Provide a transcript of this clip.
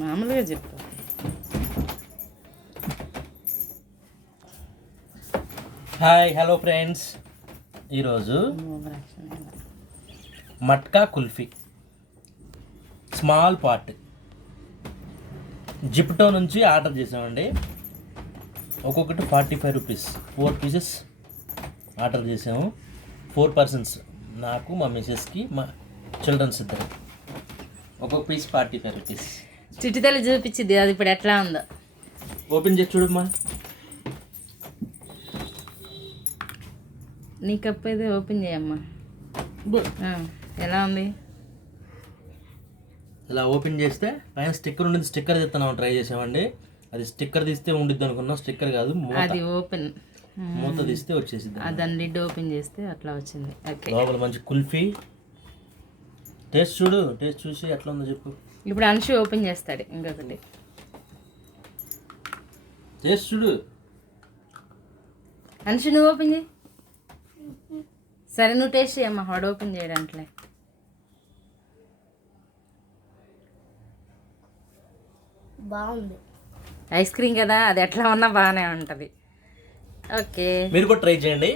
మామూలుగా చెప్పు. Hi hello friends, ఈరోజు matka kulfi small part Zepto నుంచి ఆర్డర్ చేసామండి. ఒక్కొక్కటి 45 రూపీస్, 4 పీసెస్ ఆర్డర్ చేసాము. 4 పర్సన్స్, నాకు మా మిసెస్కి మా చిల్డ్రన్స్ ఇద్దరు. ఒక్కొక్క పీస్ 45 రూపీస్. చిట్టితల్లి చూపించింది అది ఇప్పుడు ఎట్లా ఉందో. ఓపెన్ చేసి చూడమ్మా. నీ కప్పు అయితే ఓపెన్ చేయమ్మా. ఎలా ఉంది? ఇలా ఓపెన్ చేస్తే పైన స్టిక్కర్ ఉండేది. స్టిక్కర్ తీస్తున్నాం, ట్రై చేసామండి. అది స్టిక్కర్ తీస్తే ఉండిద్ది అనుకున్నాం, స్టిక్కర్ కాదు. అది ఓపెన్ మూత తీస్తే వచ్చేసింది. దాని లిడ్ ఓపెన్ చేస్తే అట్లా వచ్చింది. ఓకే, లోపల మంచి కుల్ఫీ. టేస్ట్ చూడు, టేస్ట్ చూసి ఎట్లా ఉందో చెప్పు. ఇప్పుడు అంశు ఓపెన్ చేస్తాడు ఇంకొకటి. టేస్ట్ చూడు. అంశు నువ్వు ఓపెన్ చేయి. సరే నువ్వు టేస్ట్ చేయమ్మా, వాడు ఓపెన్ చేయడానికిలే. బాగుంది. ఐస్ క్రీమ్ కదా, అది ఎట్లా ఉన్నా బాగానే ఉంటుంది. ఓకే, మీరు కూడా ట్రై చేయండి.